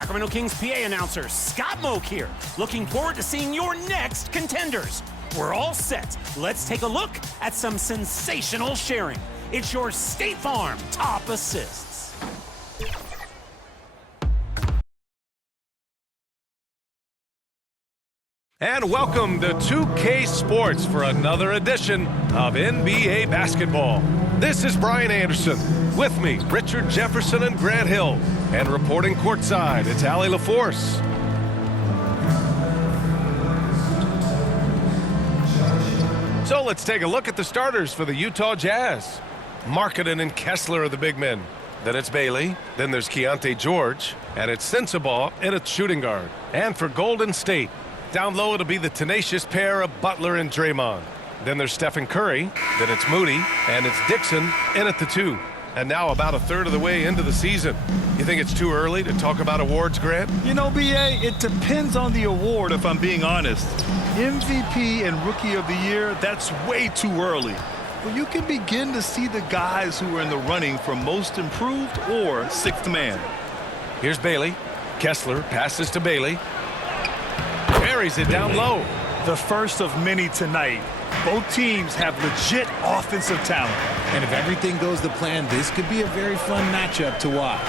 Sacramento Kings PA announcer Scott Moak here. Looking forward to seeing your next contenders. We're all set. Let's take a look at some sensational sharing. It's your State Farm Top Assists. And welcome to 2K Sports for another edition of NBA basketball. This is Brian Anderson. With me, Richard Jefferson and Grant Hill. And reporting courtside, it's Allie LaForce. So let's take a look at the starters for the Utah Jazz. Markkanen and Kessler are the big men. Then it's Bailey. Then there's Keontae George. And it's Sensabaugh and it's shooting guard. And for Golden State, down low it'll be the tenacious pair of Butler and Draymond. Then there's Stephen Curry. Then it's Moody. And it's Dixon in at the 2. And now about a third of the way into the season. You think it's too early to talk about awards, Grant? You know, B.A., it depends on the award, if I'm being honest. MVP and Rookie of the Year, that's way too early. But you can begin to see the guys who are in the running for Most Improved or Sixth Man. Here's Bailey. Kessler passes to Bailey. Carries it down low. The first of many tonight. Both teams have legit offensive talent. And if everything goes to plan, this could be a very fun matchup to watch.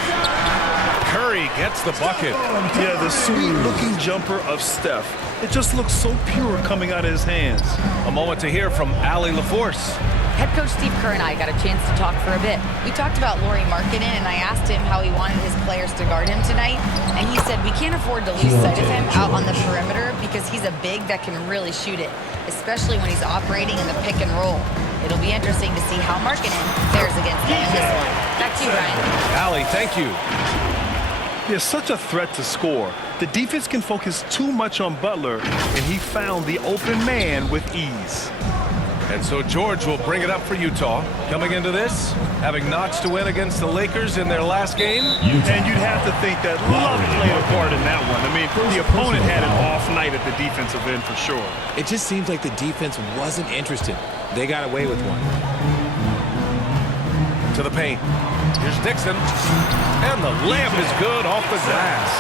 Curry gets the bucket. Yeah, the sweet-looking jumper of Steph. It just looks so pure coming out of his hands. A moment to hear from Allie LaForce. Head coach Steve Kerr and I got a chance to talk for a bit. We talked about Lauri Markkanen, and I asked him how he wanted his players to guard him tonight, and he said we can't afford to lose sight of him out on the perimeter because he's a big that can really shoot it, especially when he's operating in the pick and roll. It'll be interesting to see how Markkanen fares against them in this one. Back to you, Ryan. Allie, thank you. He is such a threat to score. The defense can focus too much on Butler, and he found the open man with ease. And so George will bring it up for Utah. Coming into this, having notched to win against the Lakers in their last game. And you'd have to think that Love played a part in that one. I mean, the opponent had an off night at the defensive end for sure. It just seems like the defense wasn't interested. They got away with one. To the paint. Here's Dixon. And the layup is good off the glass.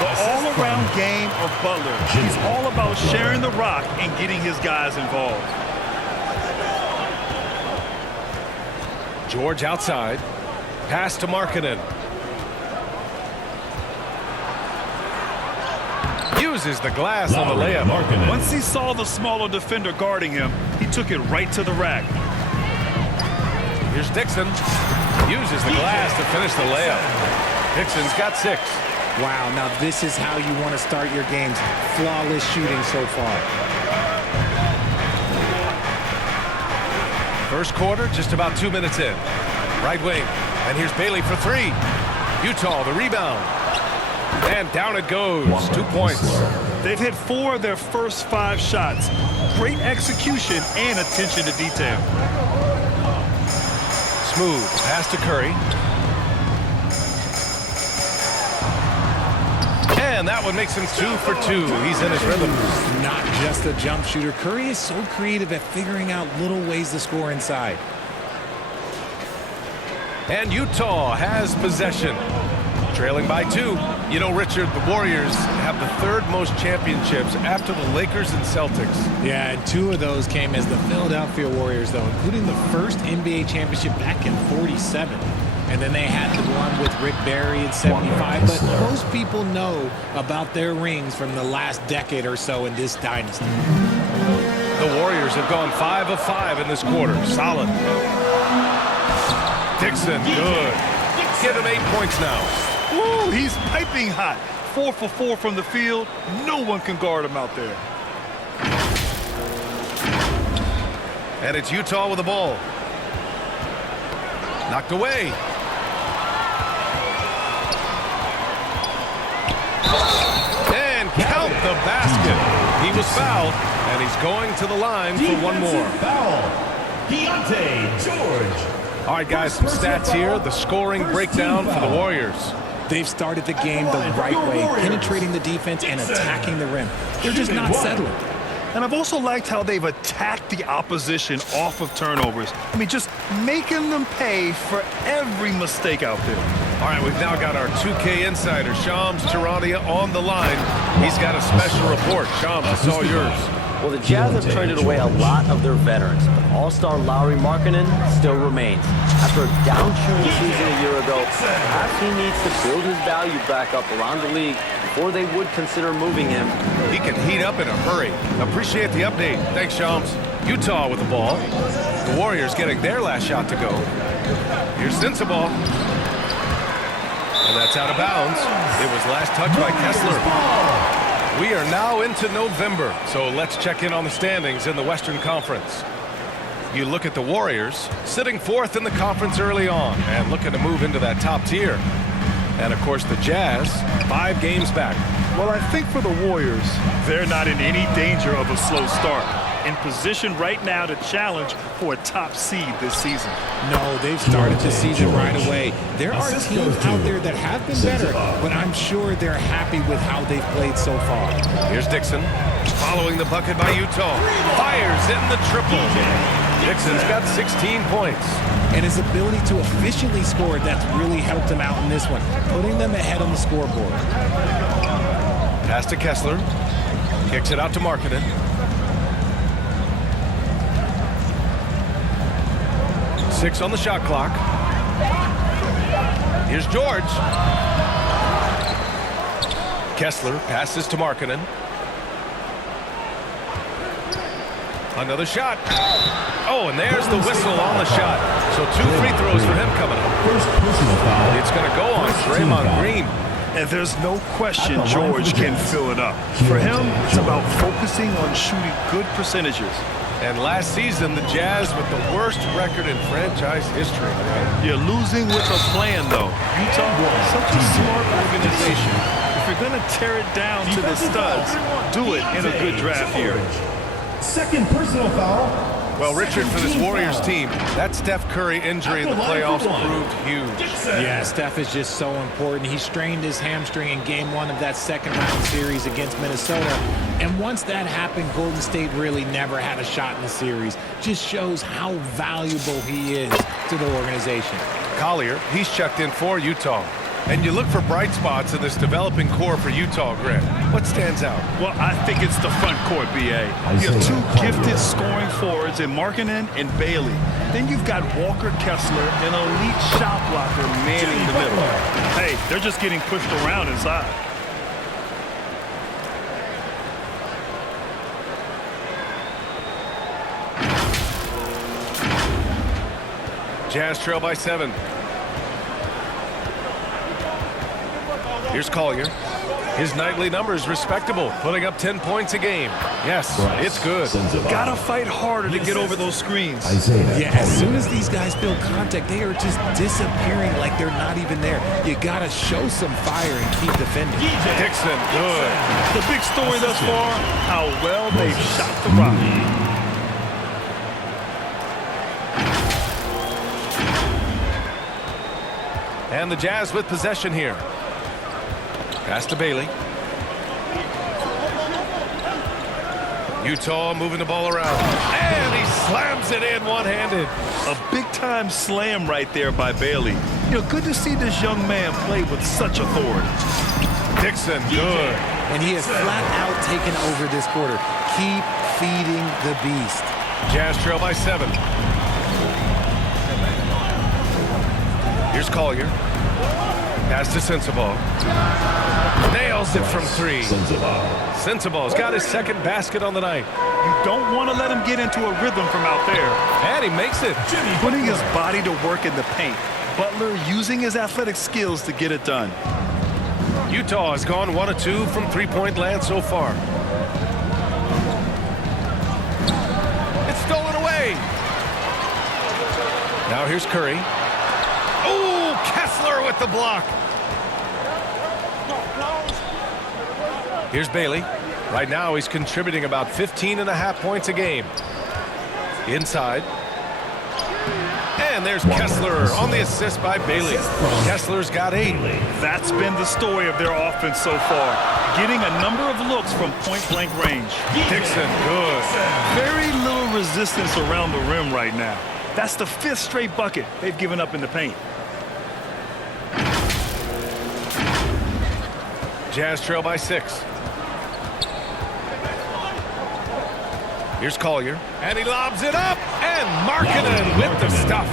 The all-around game of Butler. He's all about sharing the rock and getting his guys involved. George outside. Pass to Markkanen. Uses the glass on the layup. Once he saw the smaller defender guarding him, he took it right to the rack. Here's Dixon. Uses the glass to finish the layup. Dixon's got 6. Wow, now this is how you want to start your games. Flawless shooting so far. First quarter, just about 2 minutes in. Right wing. And here's Bailey for 3. Utah, the rebound. And down it goes. 2 points. They've hit 4 of their first 5 shots. Great execution and attention to detail. Smooth pass to Curry. And that one makes him 2 for 2. He's in his rhythm. Not just a jump shooter. Curry is so creative at figuring out little ways to score inside. And Utah has possession. Trailing by 2. You know, Richard, the Warriors have the 3rd most championships after the Lakers and Celtics. Yeah, and 2 of those came as the Philadelphia Warriors, though, including the first NBA championship back in '47. And then they had the one with Rick Barry in '75. But most people know about their rings from the last decade or so in this dynasty. The Warriors have gone 5 of 5 in this quarter. Solid. Dixon, good. Give him 8 points now. Woo, he's piping hot. 4 for 4 from the field. No one can guard him out there. And it's Utah with the ball. Knocked away. And count the basket. He was fouled, and he's going to the line for one more. Foul. Keontae George. All right, guys, some stats here. The scoring breakdown for the Warriors. They've started the game the right way, penetrating the defense and attacking the rim. They're just not settling. And I've also liked how they've attacked the opposition off of turnovers. I mean, just making them pay for every mistake out there. All right, we've now got our 2K insider, Shams Charania, on the line. He's got a special report. Shams, it's all yours. Well, the Jazz have traded away a lot of their veterans, but all-star Lauri Markkanen still remains. After a down-shooting season a year ago, perhaps he needs to build his value back up around the league before they would consider moving him. He can heat up in a hurry. Appreciate the update. Thanks, Shams. Utah with the ball. The Warriors getting their last shot to go. Here's Sensabaugh. And that's out of bounds. It was last touched by Kessler. We are now into November, so let's check in on the standings in the Western Conference. You look at the Warriors, sitting fourth in the conference early on and looking to move into that top tier. And, of course, the Jazz, 5 games back. Well, I think for the Warriors, they're not in any danger of a slow start. In position right now to challenge for a top seed this season. No, they've started the season right away. There are teams out there that have been better, but I'm sure they're happy with how they've played so far. Here's Dixon, following the bucket by Utah. Fires in the triple. Dixon's got 16 points. And his ability to efficiently score, that's really helped him out in this one, putting them ahead on the scoreboard. Pass to Kessler. Kicks it out to Markkanen. Six on the shot clock. Here's George. Kessler passes to Markkanen. Another shot. Oh, and there's the whistle on the shot. So 2 free throws for him coming up. It's going to go on Draymond Green. And there's no question George can fill it up. For him, it's about focusing on shooting good percentages. And last season, the Jazz with the worst record in franchise history. You're losing with a plan, though. Utah, such a smart organization. If you're going to tear it down to the studs, do it in a good draft year. Second personal foul. Well, Richard, for this Warriors team, that Steph Curry injury in the playoffs proved huge. Yeah, Steph is just so important. He strained his hamstring in game 1 of that second-round series against Minnesota. And once that happened, Golden State really never had a shot in the series. Just shows how valuable he is to the organization. Collier, he's checked in for Utah. And you look for bright spots in this developing core for Utah, Greg. What stands out? Well, I think it's the front court, B.A. You have 2 gifted scoring forwards in Markkanen and Bailey. Then you've got Walker Kessler, an elite shot blocker, manning the middle. Hey, they're just getting pushed around inside. Jazz trail by 7. Here's Collier. His nightly numbers respectable, putting up 10 points a game. Yes, it's good. Gotta fight harder to get over those screens. Yeah, as soon as these guys build contact, they are just disappearing like they're not even there. You gotta show some fire and keep defending. Dixon, good. The big story thus far, how well they've shot the rock. And the Jazz with possession here. Pass to Bailey. Utah moving the ball around. And he slams it in one-handed. A big-time slam right there by Bailey. You know, good to see this young man play with such authority. Dixon, good. And he has flat out taken over this quarter. Keep feeding the beast. Jazz trail by 7. Here's Collier. Pass to Sensabaugh. Nails it from 3. Sensabaugh's got his second basket on the night. You don't want to let him get into a rhythm from out there. And he makes it. Putting his body to work in the paint. Butler using his athletic skills to get it done. Utah has gone 1 of 2 from three-point land so far. It's stolen away. Now here's Curry. Oh, Kessler with the block. Here's Bailey. Right now he's contributing about 15.5 points a game. Inside. And there's Kessler on the assist by Bailey. Kessler's got 8. That's been the story of their offense so far. Getting a number of looks from point-blank range. Dixon, good. Very little resistance around the rim right now. That's the 5th straight bucket they've given up in the paint. Jazz trail by 6. Here's Collier, and he lobs it up, and Markkanen with the stuff.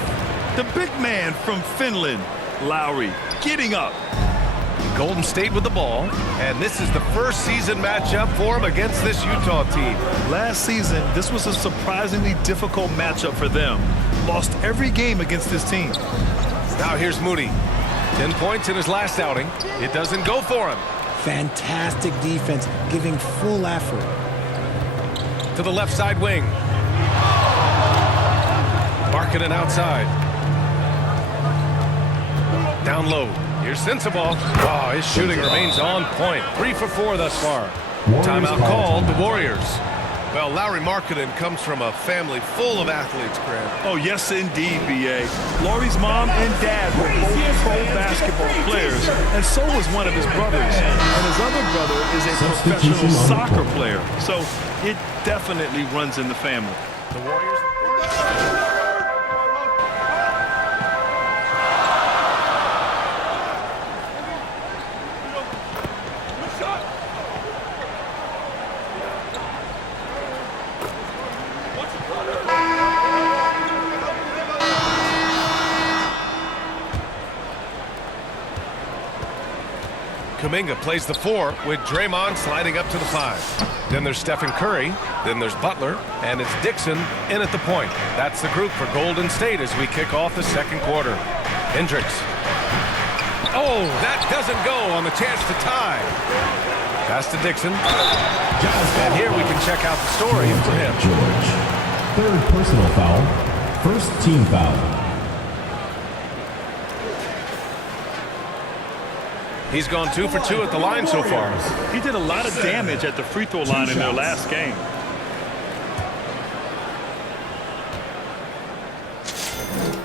The big man from Finland, Lowry, getting up. Golden State with the ball, and this is the first season matchup for him against this Utah team. Last season, this was a surprisingly difficult matchup for them. Lost every game against this team. Now here's Moody. 10 points in his last outing. It doesn't go for him. Fantastic defense, giving full effort. To the left side wing. Markkanen outside. Down low. Here's Sensabaugh. Oh, his shooting remains on point. 3 for 4 thus far. Timeout called the Warriors. Well, Lauri Markkanen comes from a family full of athletes, Grant. Oh, yes, indeed, B.A. Lauri's mom and dad were both pro basketball players, and so was one of his brothers. And his other brother is a professional soccer player. So it definitely runs in the family. The Warriors. Kuminga plays the 4 with Draymond sliding up to the 5. Then there's Stephen Curry. Then there's Butler. And it's Dixon in at the point. That's the group for Golden State as we kick off the second quarter. Hendricks. Oh, that doesn't go on the chance to tie. Pass to Dixon. And here we can check out the story for him. George. Third personal foul. First team foul. He's gone 2 for 2 at the line so far. He did a lot of damage at the free throw line in their last game.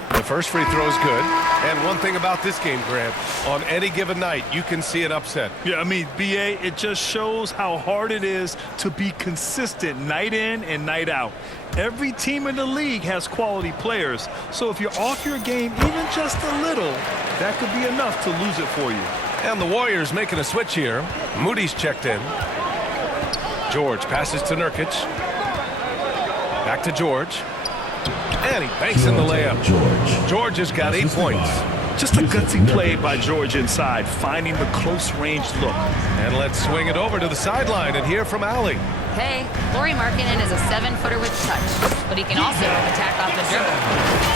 The first free throw is good. And one thing about this game, Grant, on any given night, you can see an upset. Yeah, I mean, B.A., it just shows how hard it is to be consistent night in and night out. Every team in the league has quality players. So if you're off your game even just a little, that could be enough to lose it for you. And the Warriors making a switch here. Moody's checked in. George passes to Nurkic. Back to George. And he banks in the layup. George has got 8 points. Just a gutsy play by George inside, finding the close-range look. And let's swing it over to the sideline and hear from Allie. Hey, Lauri Markkanen is a 7-footer with touch, but he can also attack off the dribble.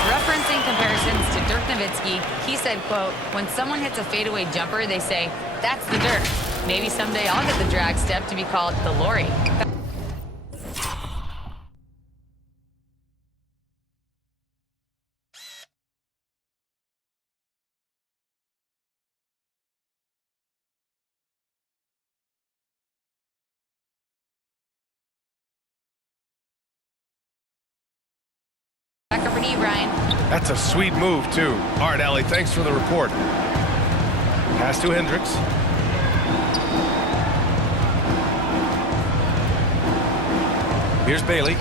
Referencing comparisons to Dirk Nowitzki, he said, quote, when someone hits a fadeaway jumper, they say, that's the Dirk. Maybe someday I'll get the drag step to be called the Lauri. Back over to you, Brian. That's a sweet move, too. All right, Allie, thanks for the report. Pass to Hendricks. Here's Bailey.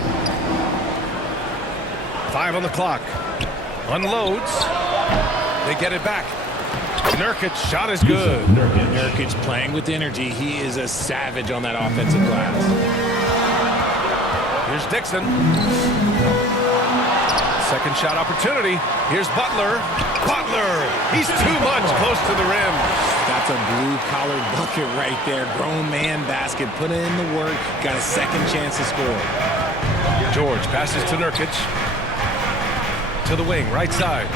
5 on the clock. Unloads. They get it back. Nurkic shot is good. Nurkic playing with energy. He is a savage on that offensive glass. Here's Dixon. Second shot opportunity. Here's Butler. Butler! He's too much close to the rim. That's a blue-collar bucket right there. Grown man basket. Put in the work. Got a second chance to score. George passes to Nurkic. To the wing, right side.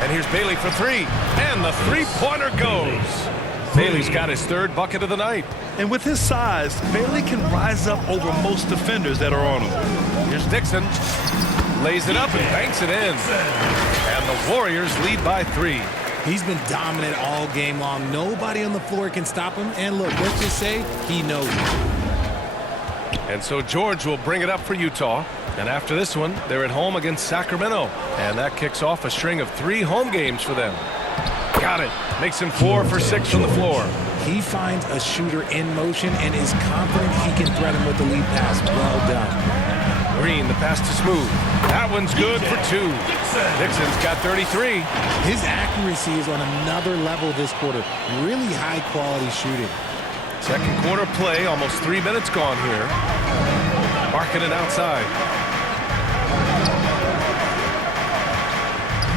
And here's Bailey for 3. And the three-pointer goes. Bailey's got his 3rd bucket of the night. And with his size, Bailey can rise up over most defenders that are on him. Here's Dixon. Lays it up and banks it in. And the Warriors lead by 3. He's been dominant all game long. Nobody on the floor can stop him. And look, let's just say he knows it. And so George will bring it up for Utah. And after this one, they're at home against Sacramento. And that kicks off a string of 3 home games for them. Got it. Makes him 4 for 6 from the floor. He finds a shooter in motion and is confident he can threat him with the lead pass. Well done. Green, the pass to Smooth. That one's good for 2. Dixon's got 33. His accuracy is on another level this quarter. Really high quality shooting. Second quarter play, almost 3 minutes gone here. Marking it outside.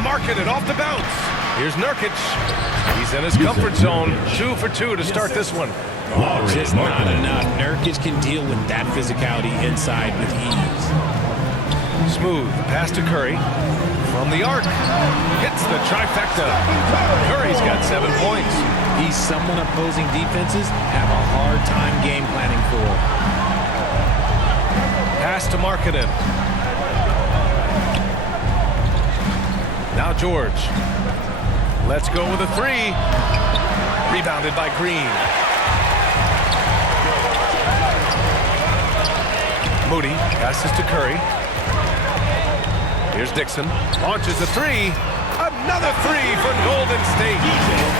Marking it off the bounce. Here's Nurkic. He's in his comfort zone. 2 for 2 to start this one. Oh, just not enough. Nurkic can deal with that physicality inside with ease. Smooth pass to Curry. From the arc. Hits the trifecta. Curry's got 7 points. He's someone opposing defenses have a hard time game planning for. Pass to Markkanen. Now George. Let's go with a 3. Rebounded by Green. Moody passes to Curry. Here's Dixon. Launches a 3. Another 3 for Golden State.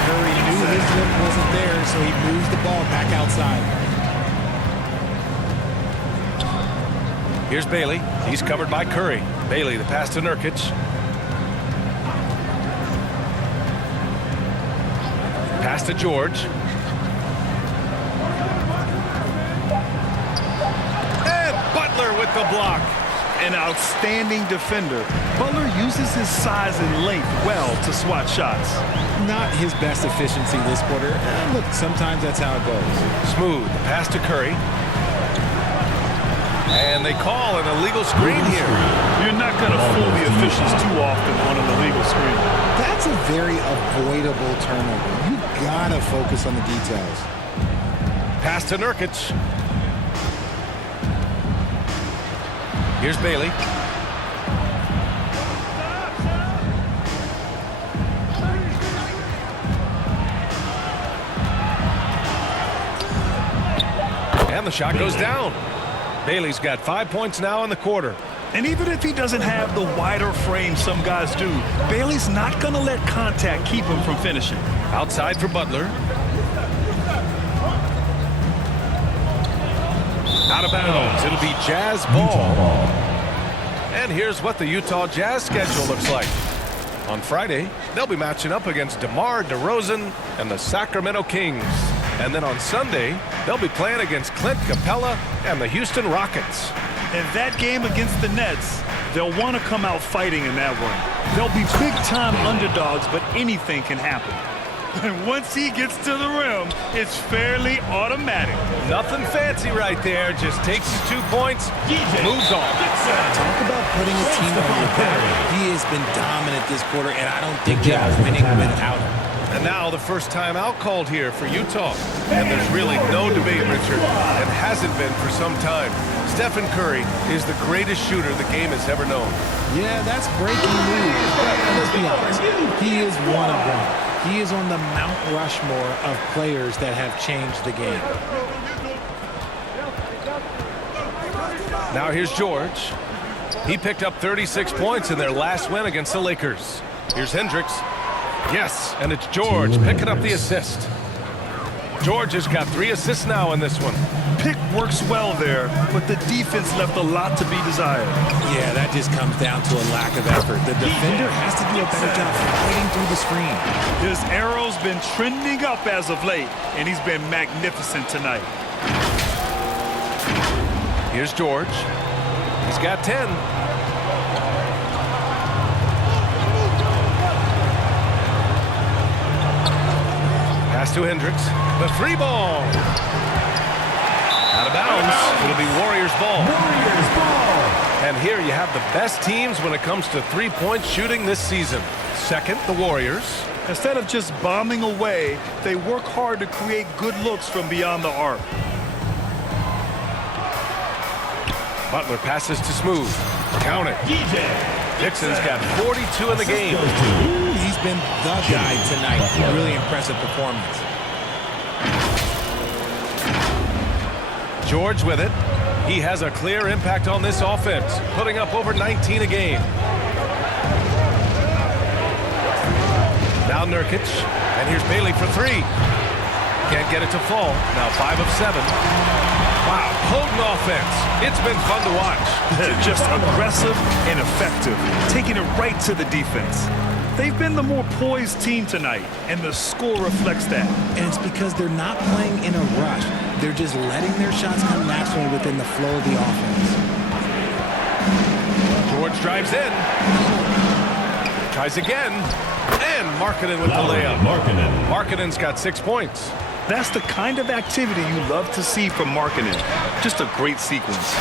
Curry knew his look wasn't there, so he moves the ball back outside. Here's Bailey. He's covered by Curry. Bailey, the pass to Nurkic. Pass to George. And Butler with the block. An outstanding defender. Butler uses his size and length well to swat shots. Not his best efficiency this quarter. Look, sometimes that's how it goes. Smooth pass to Curry. And they call an illegal screen here. You're not going to fool the officials too often on an illegal screen. That's a very avoidable turnover. You gotta focus on the details. Pass to Nurkic. Here's Bailey. And the shot goes down. Bailey's got 5 points now in the quarter. And even if he doesn't have the wider frame some guys do, Bailey's not going to let contact keep him from finishing. Outside for Butler. Out of bounds. It'll be Jazz ball. And here's what the Utah Jazz schedule looks like. On Friday, they'll be matching up against DeMar DeRozan and the Sacramento Kings. And then on Sunday, they'll be playing against Clint Capella and the Houston Rockets. In that game against the Nets, they'll want to come out fighting in that one. They'll be big-time underdogs, but anything can happen. And once he gets to the rim, it's fairly automatic. Nothing fancy right there. Just takes his 2 points, moves on. Talk about putting a team on your back. He has been dominant this quarter, and I don't think they're winning without him. And now the first time out called here for Utah. And there's really no debate, Richard, and hasn't been for some time. Stephen Curry is the greatest shooter the game has ever known. Yeah, that's breaking news. But let's be honest, he is one of one. He is on the Mount Rushmore of players that have changed the game. Now here's George. He picked up 36 points in their last win against the Lakers. Here's Hendricks. Yes, and it's George picking up the assist. George has got 3 assists now in this one. Pick works well there, but the defense left a lot to be desired. Yeah, that just comes down to a lack of effort. The defender has to do a better job fighting through the screen. His arrow's been trending up as of late, and he's been magnificent tonight. Here's George. He's got 10. Pass to Hendricks. The 3 ball. Out of bounds. It'll be Warriors ball. Warriors ball. And here you have the best teams when it comes to three-point shooting this season. Second, the Warriors. Instead of just bombing away, they work hard to create good looks from beyond the arc. Butler passes to Smooth. Count it. Dixon's got 42 in the game. He's been the guy tonight. Really impressive performance. George with it. He has a clear impact on this offense, putting up over 19 a game. Now Nurkic, and here's Bailey for 3. Can't get it to fall. Now 5 of 7. Wow, potent offense. It's been fun to watch. Just aggressive and effective, taking it right to the defense. They've been the more poised team tonight, and the score reflects that. And it's because they're not playing in a rush. They're just letting their shots come naturally within the flow of the offense. George drives in. Tries again. And Markkanen with the layup. Markkanen's got 6 points. That's the kind of activity you love to see from Markkanen. Just a great sequence.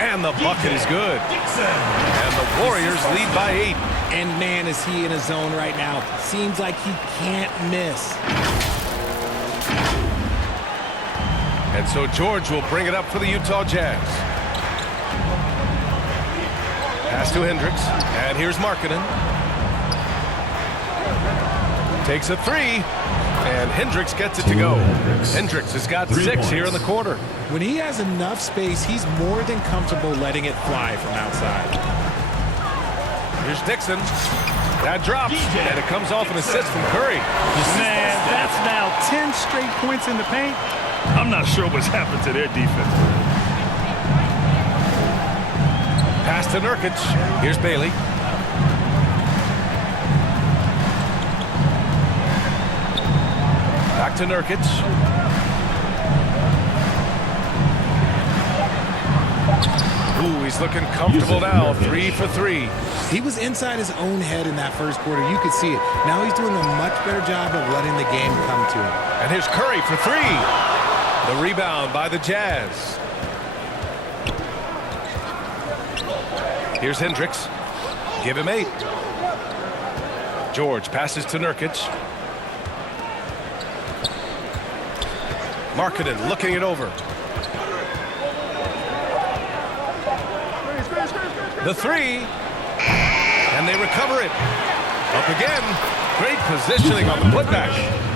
And the bucket is good. And the Warriors lead by 8. And man, is he in a zone right now. Seems like he can't miss. And so George will bring it up for the Utah Jazz. Pass to Hendricks. And here's Markkanen. Takes a 3. And Hendricks gets it to go. Hendricks has got 6 here in the quarter. When he has enough space, he's more than comfortable letting it fly from outside. Here's Dixon. That drops, and it comes off an assist from Curry. Man, that's now 10 straight points in the paint. I'm not sure what's happened to their defense. Pass to Nurkic. Here's Bailey. Back to Nurkic. Ooh, he's looking comfortable now. 3 for 3. He was inside his own head in that first quarter. You could see it. Now he's doing a much better job of letting the game come to him. And here's Curry for 3. The rebound by the Jazz. Here's Hendricks. Give him 8. George passes to Nurkic. Markkanen looking it over. The 3. And they recover it. Up again. Great positioning on the putback.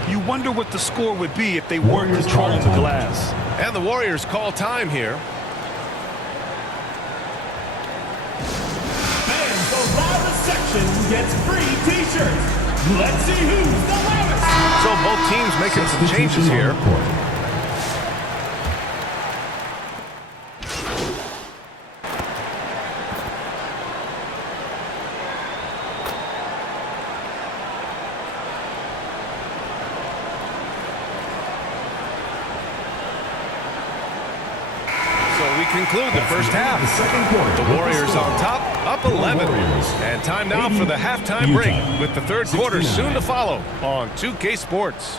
You wonder what the score would be if they weren't controlling the glass. And the Warriors call time here. And the loudest section gets free T-shirts. Let's see who's the loudest. So both teams making some changes here. Conclude the first half. The Warriors on top, up 11. And time now for the halftime break with the third quarter soon to follow on 2K Sports.